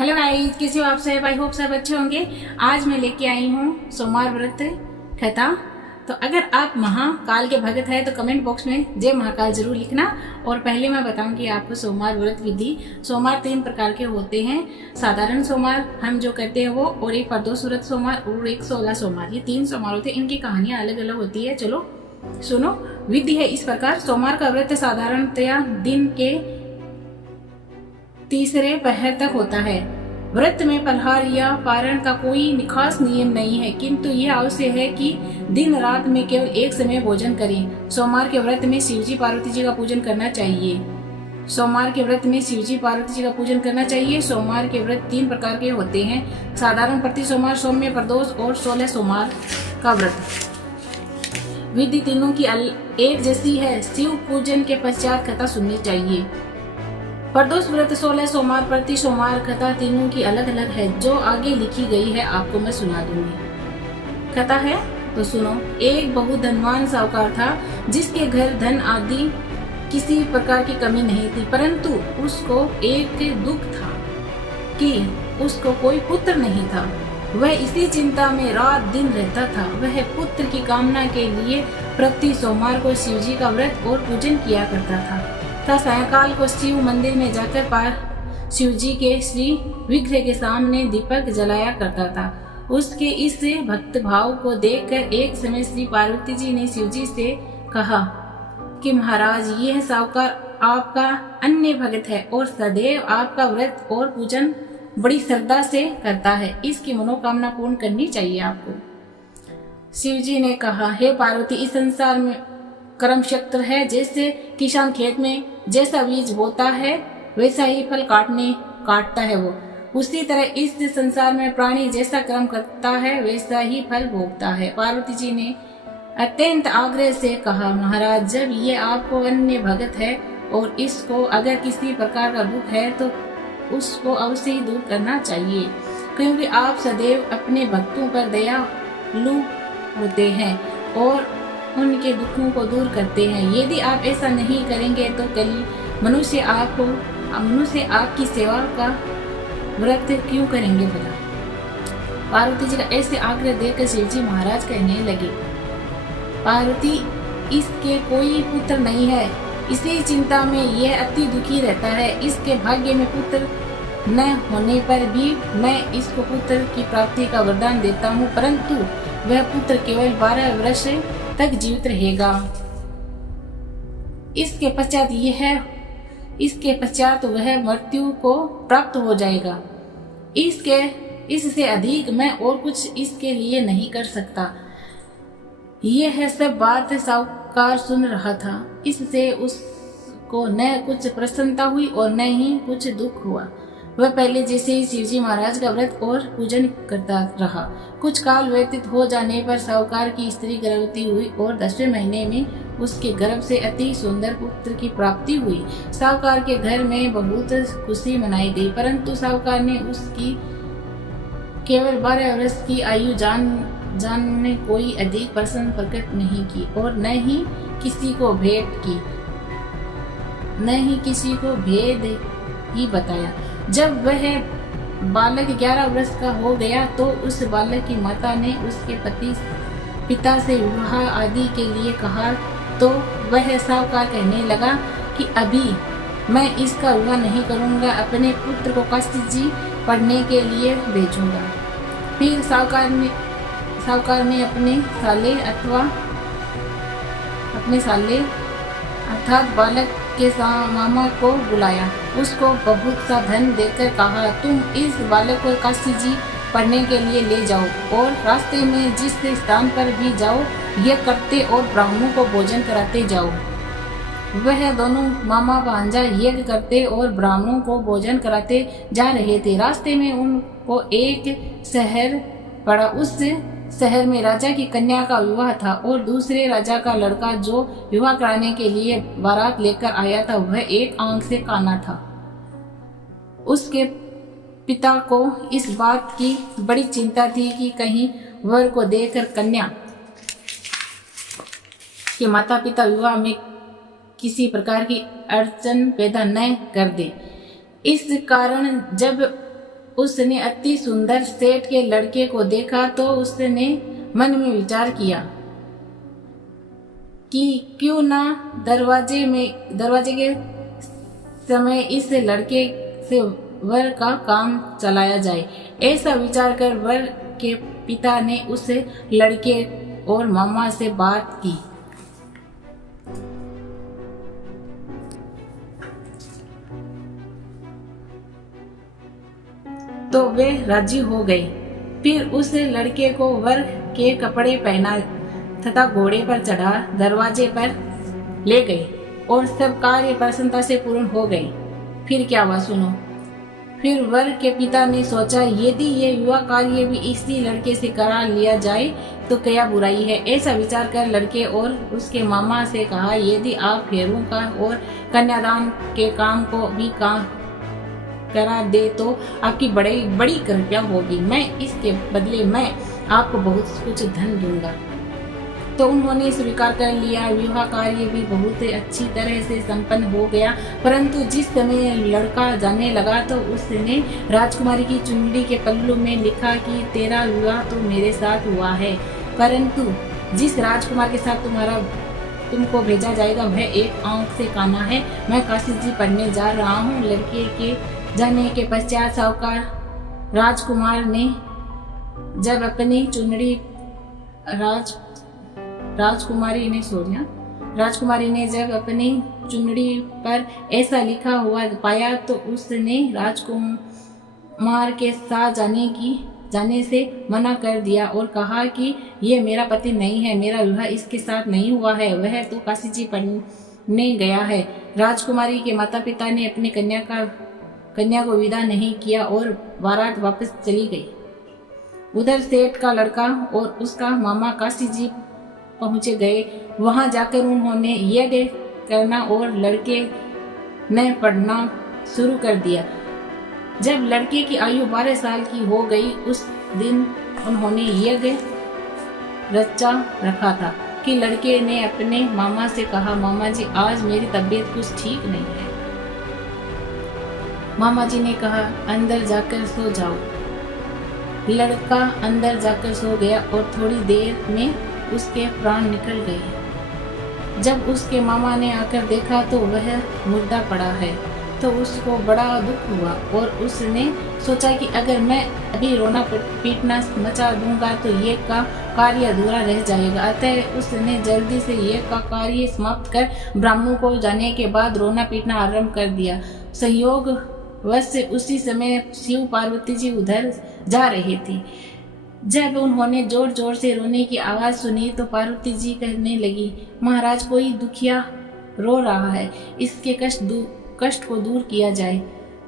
Hello guys, कैसे हो आप सब? आई होप सब अच्छे होंगे। आज मैं लेके आई हूँ सोमवार व्रत कथा। तो अगर आप महाकाल के भक्त हैं तो कमेंट बॉक्स में जय महाकाल जरूर लिखना। और पहले मैं बताऊंगी आपको सोमवार व्रत विधि। सोमवार 3 प्रकार के होते हैं। साधारण सोमवार हम जो करते हैं वो, और एक प्रदोष व्रत सोमवार और एक 16 सोमवार। ये 3 सोमवार होते हैं। इनकी कहानियां अलग अलग होती है। चलो सुनो। विधि है इस प्रकार। सोमवार का व्रत साधारणतया दिन के तीसरे पहर तक होता है। व्रत में फलाहार या पारण का कोई खास नियम नहीं है, किंतु यह आवश्यक है कि दिन रात में केवल एक समय भोजन करें। सोमवार के व्रत में शिवजी पार्वती जी का पूजन करना चाहिए। सोमवार के व्रत में शिवजी पार्वती जी का पूजन करना चाहिए। सोमवार के व्रत 3 प्रकार के होते हैं। साधारण प्रति सोमवार, सौम्य, प्रदोष और 16 सोमवार का व्रत। विधि तीनों की एक जैसी है। शिव पूजन के पश्चात कथा सुननी चाहिए। प्रदोष व्रत 16 सोमवार प्रति सोमवार कथा तीनों की अलग अलग है, जो आगे लिखी गई है आपको मैं सुना दूंगी। कथा है तो सुनो। एक बहुत धनवान साहूकार था, जिसके घर धन आदि किसी प्रकार की कमी नहीं थी, परंतु उसको एक दुख था कि उसको कोई पुत्र नहीं था। वह इसी चिंता में रात दिन रहता था। वह पुत्र की कामना के लिए प्रति सोमवार को शिवजी का व्रत और पूजन किया करता था। सायंकाल को शिव मंदिर में जाकर शिव जी के श्री विग्रह के सामने दीपक जलाया करता था। उसके इस भक्त भाव को देखकर एक समय श्री पार्वती जी ने शिव जी से कहा कि महाराज, यह साहूकार आपका अन्य भक्त है और सदैव आपका व्रत और पूजन बड़ी श्रद्धा से करता है। इसकी मनोकामना पूर्ण करनी चाहिए आपको। शिव जी ने कहा, हे पार्वती, इस संसार में कर्म क्षेत्र है। जैसे किसान खेत में जैसा बीज बोता है वैसा ही फल काटता है वो, उसी तरह इस संसार में प्राणी जैसा कर्म करता है वैसा ही फल भोगता है। पार्वती जी ने अत्यंत आग्रह से कहा, महाराज, जब ये आपको अन्य भगत है और इसको अगर किसी प्रकार का दुख है तो उसको अवश्य ही दूर करना चाहिए, क्योंकि आप सदैव अपने भक्तों पर दयालु होते हैं और उनके दुखों को दूर करते हैं। यदि आप ऐसा नहीं करेंगे तो कल मनुष्य आपकी सेवा का व्रत क्यों करेंगे भला? पार्वती जी का ऐसे आग्रह देखकर शिवजी महाराज कहने लगे, पार्वती, इसके कोई पुत्र नहीं है। इसी चिंता में यह अति दुखी रहता है। इसके भाग्य में पुत्र न होने पर भी मैं इसको पुत्र की प्राप्ति का वरदान देता हूँ, परंतु वह पुत्र केवल 12 वर्ष तक जीवित रहेगा। इसके पश्चात वह मृत्यु को प्राप्त हो जाएगा। इससे अधिक मैं और कुछ इसके लिए नहीं कर सकता। यह सब बात साहूकार सुन रहा था। इससे उसको न कुछ प्रसन्नता हुई और न ही कुछ दुख हुआ। वह पहले जैसे ही शिवजी महाराज का व्रत और पूजन करता रहा। कुछ काल व्यतीत हो जाने पर साहूकार की स्त्री गर्भवती हुई और 10वें महीने में उसके गर्भ से अति सुंदर पुत्र की प्राप्ति हुई। साहूकार के घर में बहुत खुशी मनाई गई, परंतु साहूकार ने उसकी केवल 12 वर्ष की आयु जानने कोई अधिक प्रसन्न प्रकट नहीं की और न ही किसी को भेद ही बताया। जब वह बालक 11 वर्ष का हो गया तो उस बालक की माता ने उसके पिता से विवाह आदि के लिए कहा, तो वह साहूकार कहने लगा कि अभी मैं इसका विवाह नहीं करूंगा, अपने पुत्र को काशी जी पढ़ने के लिए भेजूंगा। फिर साहूकार ने अपने साले अर्थात बालक के मामा को बुलाया। उसको बहुत सा धन देकर कहा, तुम इस बालक को काशी जी पढ़ने के लिए ले जाओ और रास्ते में जिस स्थान पर भी जाओ यह करते और ब्राह्मणों को भोजन कराते जाओ। वह दोनों मामा भांजा यज्ञ करते और ब्राह्मणों को भोजन कराते जा रहे थे। रास्ते में उनको एक शहर पड़ा। उस शहर में राजा की कन्या का विवाह था और दूसरे राजा का लड़का जो विवाह कराने के लिए बारात लेकर आया था वह एक आंख से काना था। उसके पिता को इस बात की बड़ी चिंता थी कि कहीं वर को देखकर कन्या के माता पिता विवाह में किसी प्रकार की अड़चन पैदा न कर दे। इस कारण जब उसने अति सुंदर सेठ के लड़के को देखा तो उसने मन में विचार किया कि क्यों ना दरवाजे के समय इस लड़के से वर का काम चलाया जाए। ऐसा विचार कर वर के पिता ने उस लड़के और मामा से बात की। तो वे राजी हो गए। फिर उस लड़के को वर के कपड़े पहना तथा घोड़े पर चढ़ा दरवाजे पर ले गए और सब कार्य प्रसन्नता से पूर्ण हो गए। फिर क्या हुआ सुनो। फिर वर के पिता ने सोचा यदि ये विवाह कार्य भी इसी लड़के से करा लिया जाए तो क्या बुराई है। ऐसा विचार कर लड़के और उसके मामा से कहा यदि आप फेरों का और कन्यादान के काम को भी करा दे तो आपकी बड़ी कृपया होगी। मैं इसके बदले मैं आपको बहुत कुछ धन दूंगा। तो उन्होंने स्वीकार कर लिया। विवाह कार्य भी बहुत अच्छी तरह से संपन्न हो गया। परंतु जिस समय लड़का जाने लगा तो उसने राजकुमारी की चुनरी के पल्लू में लिखा कि तेरा विवाह तो मेरे साथ हुआ है, परंतु जिस राजकुमार के साथ तुमको भेजा जाएगा वह एक आंख से काना है। मैं काशी जी पढ़ने जा रहा हूँ। लड़के के जाने के पश्चात साहूकार राजकुमारी ने जब अपनी चुनरी पर ऐसा लिखा हुआ पाया तो उसने राजकुमार के साथ जाने से मना कर दिया और कहा कि ये मेरा पति नहीं है, मेरा विवाह इसके साथ नहीं हुआ है, वह तो काशी जी पढ़ने गया है। राजकुमारी के माता पिता ने अपनी कन्या को विदा नहीं किया और बारात वापस चली गई। उधर सेठ का लड़का और उसका मामा काशी जी पहुंचे गए। वहां जाकर उन्होंने यज्ञ करना और लड़के ने पढ़ना शुरू कर दिया। जब लड़के की आयु 12 साल की हो गई उस दिन उन्होंने यज्ञ रचा रखा था कि लड़के ने अपने मामा से कहा मामा जी आज मेरी तबीयत कुछ ठीक नहीं है। मामा जी ने कहा अंदर जाकर सो जाओ। लड़का अंदर जाकर सो गया और थोड़ी देर में उसके प्राण निकल गए। जब उसके मामा ने आकर देखा तो वह मुर्दा पड़ा है तो उसको बड़ा दुख हुआ और उसने सोचा कि अगर मैं अभी रोना पीटना मचा दूंगा तो ये का कार्य अधूरा रह जाएगा। अतः उसने जल्दी से ये का कार्य समाप्त कर ब्राह्मणों को जाने के बाद रोना पीटना आरंभ कर दिया। संयोग वश उसी समय शिव पार्वती जी उधर जा रहे थे। जब उन्होंने जोर जोर से रोने की आवाज सुनी तो पार्वती जी कहने लगी महाराज कोई दुखिया रो रहा है, इसके कष्ट को दूर किया जाए।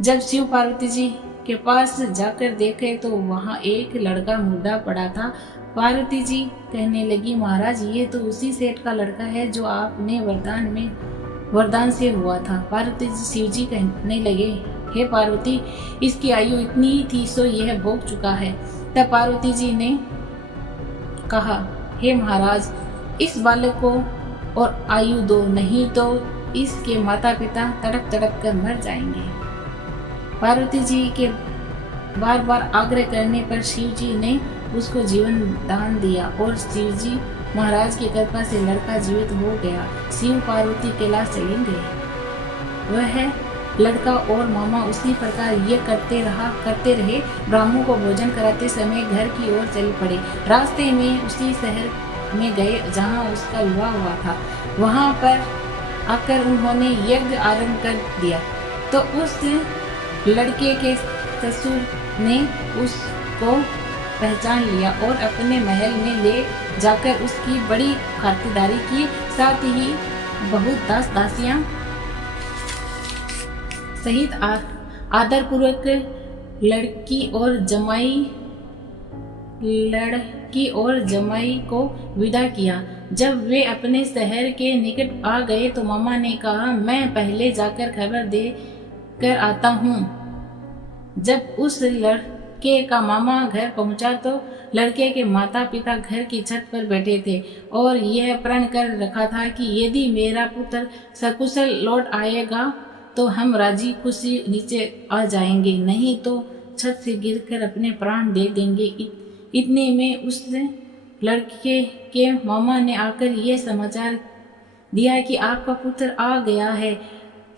जब शिव पार्वती जी के पास जाकर देखे तो वहाँ एक लड़का मुर्दा पड़ा था। पार्वती जी कहने लगी महाराज ये तो उसी सेठ का लड़का है जो आपने वरदान से हुआ था। पार्वती जी शिव जी कहने लगे हे पार्वती इसकी आयु इतनी ही थी सो यह भोग चुका है। तब पार्वती जी ने कहा हे महाराज इस बालक को और आयु दो, नहीं तो इसके माता पिता तड़प तड़प कर मर जाएंगे। पार्वती जी के बार बार आग्रह करने पर शिव जी ने उसको जीवन दान दिया और शिव जी महाराज की कृपा से लड़का जीवित हो गया। शिव पार्वती कैलाश चले गए। वह लड़का और मामा उसी प्रकार ये करते रहे। ब्राह्मणों को भोजन कराते समय घर की ओर चल पड़े। रास्ते में उसी शहर में गए जहाँ उसका विवाह हुआ था। वहाँ पर आकर उन्होंने यज्ञ आरंभ कर दिया तो उस लड़के के ससुर ने उसको पहचान लिया और अपने महल में ले जाकर उसकी बड़ी खातिरदारी की। साथ ही बहुत दास दासियां सहित आदर पूर्वक लड़की और जमाई को विदा किया। जब वे अपने शहर के निकट आ गए तो मामा ने कहा मैं पहले जाकर खबर दे कर आता हूँ। जब उस लड़के का मामा घर पहुंचा तो लड़के के माता पिता घर की छत पर बैठे थे और यह प्रण कर रखा था कि यदि मेरा पुत्र सकुशल लौट आएगा तो हम राजी खुशी नीचे आ जाएंगे, नहीं तो छत से गिरकर अपने प्राण दे देंगे। इतने में उस लड़के के मामा ने आकर यह समाचार दिया कि आपका पुत्र आ गया है,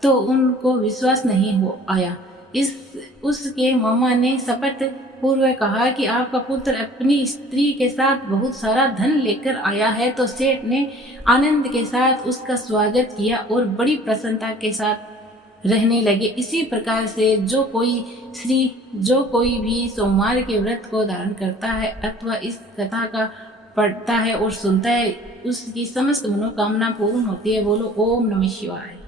तो उनको विश्वास नहीं हो आया। उसके मामा ने शपथ पूर्वक कहा कि आपका पुत्र अपनी स्त्री के साथ बहुत सारा धन लेकर आया है। तो सेठ ने आनंद के साथ उसका स्वागत किया और बड़ी प्रसन्नता के साथ रहने लगे। इसी प्रकार से जो कोई भी सोमवार के व्रत को धारण करता है अथवा इस कथा का पढ़ता है और सुनता है, उसकी समस्त मनोकामना पूर्ण होती है। बोलो ओम नमः शिवाय।